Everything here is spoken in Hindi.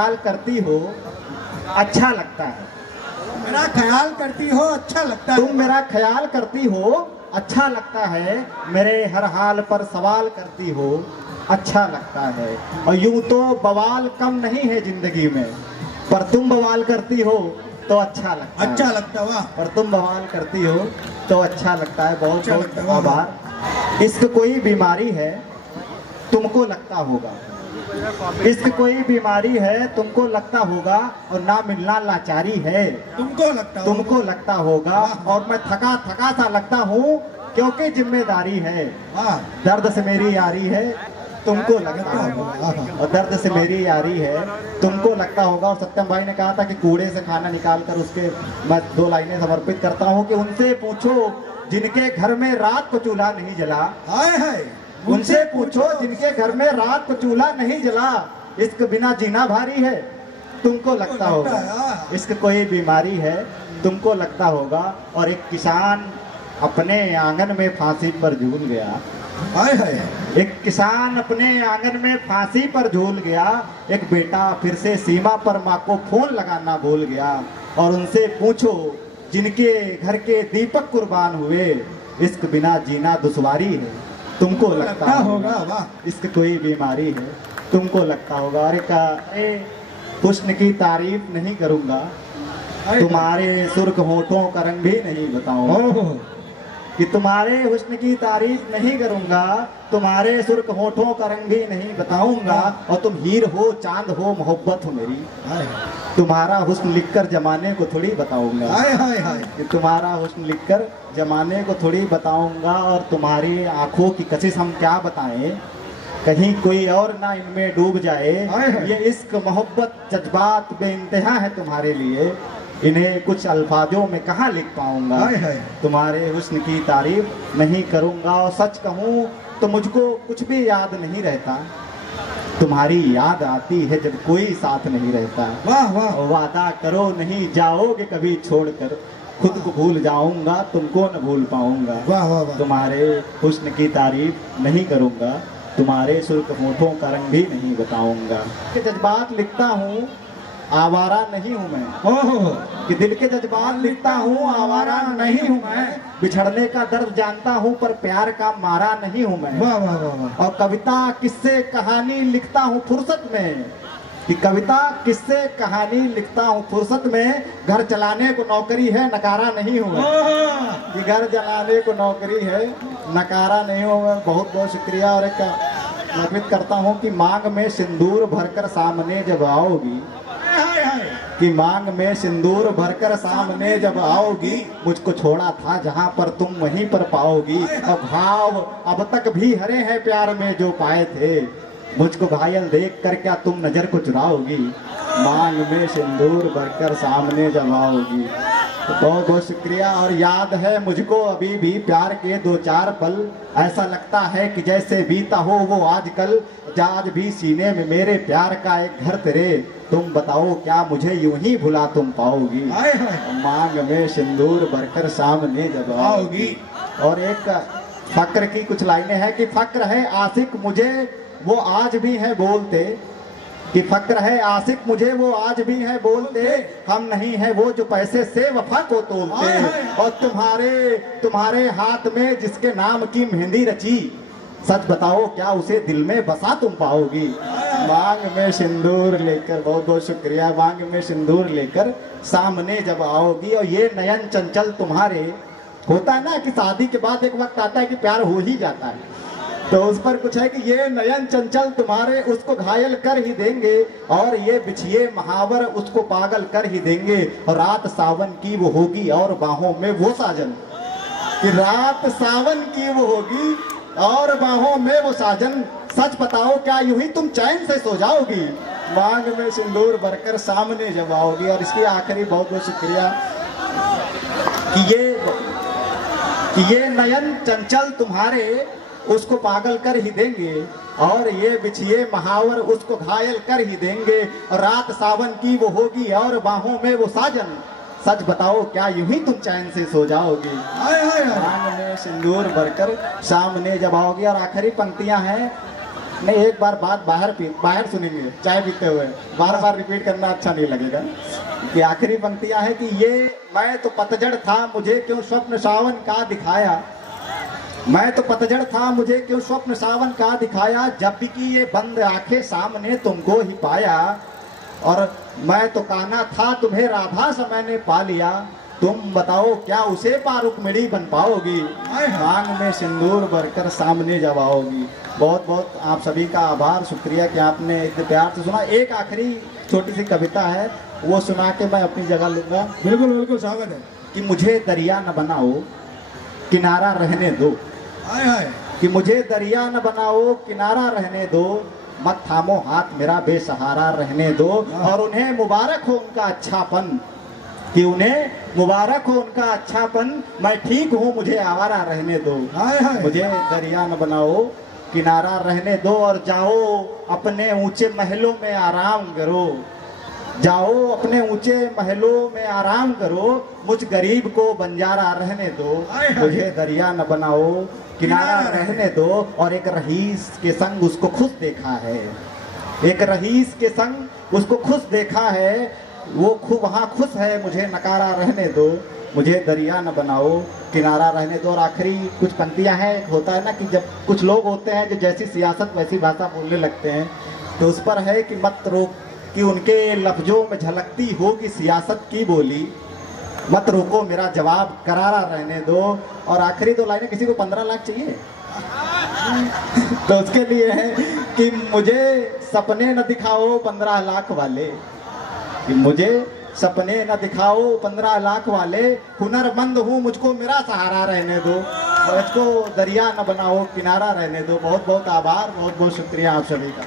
ख्याल करती हो अच्छा लगता है। मेरा ख्याल करती हो अच्छा लगता है। तुम मेरा ख्याल करती हो अच्छा लगता है, मेरे हर हाल पर सवाल करती हो अच्छा लगता है। और यूं तो बवाल कम नहीं है जिंदगी में, पर तुम बवाल करती हो तो अच्छा लगता है। अच्छा लगता, वाह। पर तुम बवाल करती हो तो अच्छा लगता है। बहुत अच्छा बहुत लगता है, वाह। आभार। इश्क कोई बीमारी है तुमको लगता होगा, इश्क कोई बीमारी है तुमको लगता होगा, और ना मिलना लाचारी है तुमको लगता, तुमको लगता होगा। और मैं थका थका सा लगता हूँ क्योंकि जिम्मेदारी है। वाह। दर्द से मेरी यारी है तुमको लगता होगा, और दर्द से मेरी यारी है तुमको लगता होगा। और सत्यम भाई ने कहा था कि कूड़े से खाना निकाल कर उसके मैं 2 लाइनें समर्पित करता हूँ कि उनसे पूछो जिनके घर में रात को चूल्हा नहीं जला, हाय हाय, उनसे पूछो जिनके घर में रात को चूल्हा नहीं जला, इश्क बिना जीना भारी है तुमको लगता होगा। इश्क कोई बीमारी है तुमको लगता होगा। और एक किसान अपने आंगन में फांसी पर झूल गया, हाय हाय। एक किसान अपने आंगन में फांसी पर झूल गया। एक बेटा फिर से सीमा पर माँ को फोन लगाना भूल गया। और उनसे पूछो जिनके घर के दीपक कुर्बान हुए, इश्क बिना जीना दुश्वारी है तुमको लगता होगा। वाह। इश्क कोई बीमारी है तुमको लगता होगा। और एक हुस्न की तारीफ नहीं करूंगा, तुम्हारे सुर्ख होठों का रंग भी नहीं बताऊंगा। कि तुम्हारे हुस्न की तारीफ नहीं करूंगा, तुम्हारे सुर्ख होठों का रंग भी नहीं बताऊंगा। और तुम हीर हो चांद हो मोहब्बत हो मेरी, तुम्हारा हुस्न लिखकर जमाने को थोड़ी बताऊंगा। हाय हाय हाय। कि तुम्हारा हुस्न लिखकर जमाने को थोड़ी बताऊंगा। और तुम्हारी आंखों की कशिश हम क्या बताएं, कहीं कोई और ना इनमें डूब जाए। ये इश्क मोहब्बत जज्बात बेइंतहा है तुम्हारे लिए, इन्हें कुछ अल्फाजों में कहाँ लिख पाऊंगा। तुम्हारे हुस्न की तारीफ नहीं करूंगा। और सच कहूँ तो मुझको कुछ भी याद नहीं रहता, तुम्हारी याद आती है जब कोई साथ नहीं रहता। वाह वाह। वादा करो नहीं जाओगे कभी छोड़कर, खुद को भूल जाऊंगा तुमको न भूल पाऊंगा। वाह वाह वाह। तुम्हारे हुस्न की तारीफ नहीं करूंगा, तुम्हारे सुर्ख होठों का रंग भी नहीं बताऊंगा। कि जज्बात लिखता हूँ आवारा नहीं हूँ मैं, कि दिल के जज्बात लिखता हूँ आवारा नहीं हूँ मैं। बिछड़ने का दर्द जानता हूँ पर प्यार का मारा नहीं हूँ मैं। वाह वाह वाह। और कविता किस्से कहानी लिखता हूँ फुर्सत में, कि कविता किस्से कहानी लिखता हूँ फुर्सत में। घर चलाने को नौकरी है नकारा नहीं हूँ मैं, कि घर चलाने को नौकरी है नकारा नहीं हूँ मैं। बहुत बहुत शुक्रिया। और एक उम्मीद करता हूँ कि मांग में सिंदूर भरकर सामने जब आओगी, कि मांग में सिंदूर भरकर सामने जब आओगी, मुझको छोड़ा था जहां पर तुम वहीं पर पाओगी। अब भाव अब तक भी हरे हैं प्यार में जो पाए थे, मुझको घायल देख कर क्या तुम नजर को चुराओगी। मांग में सिंदूर भरकर सामने जब आओगी। तो बहुत बहुत शुक्रिया। और याद है मुझको अभी भी प्यार के 2-4 पल, ऐसा लगता है कि जैसे बीता हो वो आजकल। आज भी सीने में मेरे प्यार का एक घर तेरे, तुम बताओ क्या मुझे यूं ही भुला तुम पाओगी। मांग में सिंदूर भरकर सामने जब आओगी। और एक फक्र की कुछ लाइनें हैं कि फक्र है आशिक मुझे वो आज भी है बोलते, कि फक्र है आशिक मुझे वो आज भी है बोलते। हम नहीं है वो जो पैसे से वफा को तोलते। और तुम्हारे हाथ में जिसके नाम की मेहंदी रची, सच बताओ क्या उसे दिल में बसा तुम पाओगी। मांग में सिंदूर लेकर, बहुत बहुत शुक्रिया। मांग में सिंदूर लेकर सामने जब आओगी। और ये नयन चंचल तुम्हारे, होता है ना कि शादी के बाद एक वक्त आता है कि प्यार हो ही जाता है, तो उस पर कुछ है कि ये नयन चंचल तुम्हारे उसको घायल कर ही देंगे। और ये बिछिए महावर उसको पागल कर ही देंगे। और रात सावन की वो होगी और बाहों में वो साजन, कि रात सावन की वो होगी और बाहों में वो साजन। सच बताओ क्या यूं ही तुम चैन से सो जाओगी। मांग में सिंदूर भरकर सामने जब आओगी। और इसकी आखिरी बहुत बहुत शुक्रिया कि ये नयन चंचल तुम्हारे उसको पागल कर ही देंगे। और ये बिछिए महावर उसको घायल कर ही देंगे। और रात सावन की वो होगी और बाहों में वो साजन। सच बताओ क्या यूं ही तुम चैन से सो जाओगी। मांग में सिंदूर भरकर सामने जब आओगी। और आखिरी पंक्तियां हैं नहीं, एक बार बात बाहर सुनेंगे चाय पीते हुए, बार बार रिपीट करना अच्छा नहीं लगेगा। कि आखिरी पंक्तियां है कि ये मैं तो पतझड़ था, मुझे क्यों स्वप्न सावन का दिखाया। मैं तो पतझड़ था, मुझे क्यों स्वप्न सावन का दिखाया। जब भी की ये बंद आंखें सामने तुमको ही पाया। और मैं तो कान्हा था, तुम्हें राधा सा मैंने पा लिया। तुम बताओ क्या उसे पार रुक्मिणी बन पाओगी। मांग में सिंदूर भरकर सामने जब आओगी। बहुत बहुत आप सभी का आभार, शुक्रिया कि आपने इतने प्यार से सुना। एक आखिरी छोटी सी कविता है, वो सुना के मैं अपनी जगह लूंगा। बिल्कुल बिल्कुल स्वागत है। कि मुझे दरिया न बनाओ, किनारा रहने दो। हाय हाय। कि मुझे दरिया न बनाओ, किनारा रहने दो। मत थामो हाथ मेरा, बेसहारा रहने दो। और उन्हें मुबारक हो उनका अच्छापन, कि उन्हें मुबारक हो उनका अच्छापन। मैं ठीक हूँ, मुझे आवारा रहने दो। हाय हाय। मुझे दरिया न बनाओ, किनारा रहने दो। और जाओ अपने ऊंचे महलों में आराम करो। जाओ अपने ऊंचे महलों में आराम करो। मुझ गरीब को बंजारा रहने दो। मुझे दरिया न बनाओ, किनारा रहने दो। और एक रईस के संग उसको खुश देखा है। एक रईस के संग उसको खुश देखा है। वो खूब वहाँ खुश है, मुझे नकारा रहने दो। मुझे दरिया न बनाओ, किनारा रहने दो। और आखिरी कुछ पंक्तियां हैं। होता है ना कि जब कुछ लोग होते हैं जो जैसी सियासत वैसी भाषा बोलने लगते हैं, तो उस पर है कि मत रोक, कि उनके लफ्जों में झलकती होगी सियासत की बोली। मत रोको मेरा जवाब करारा रहने दो। और आखिरी दो लाइनें, किसी को 15 लाख चाहिए तो उसके लिए है कि मुझे सपने न दिखाओ 15 लाख वाले। कि मुझे सपने न दिखाओ 15 लाख वाले। हुनरमंद हूँ, मुझको मेरा सहारा रहने दो। मुझको दरिया न बनाओ, किनारा रहने दो। बहुत बहुत आभार, बहुत बहुत शुक्रिया आप सभी का।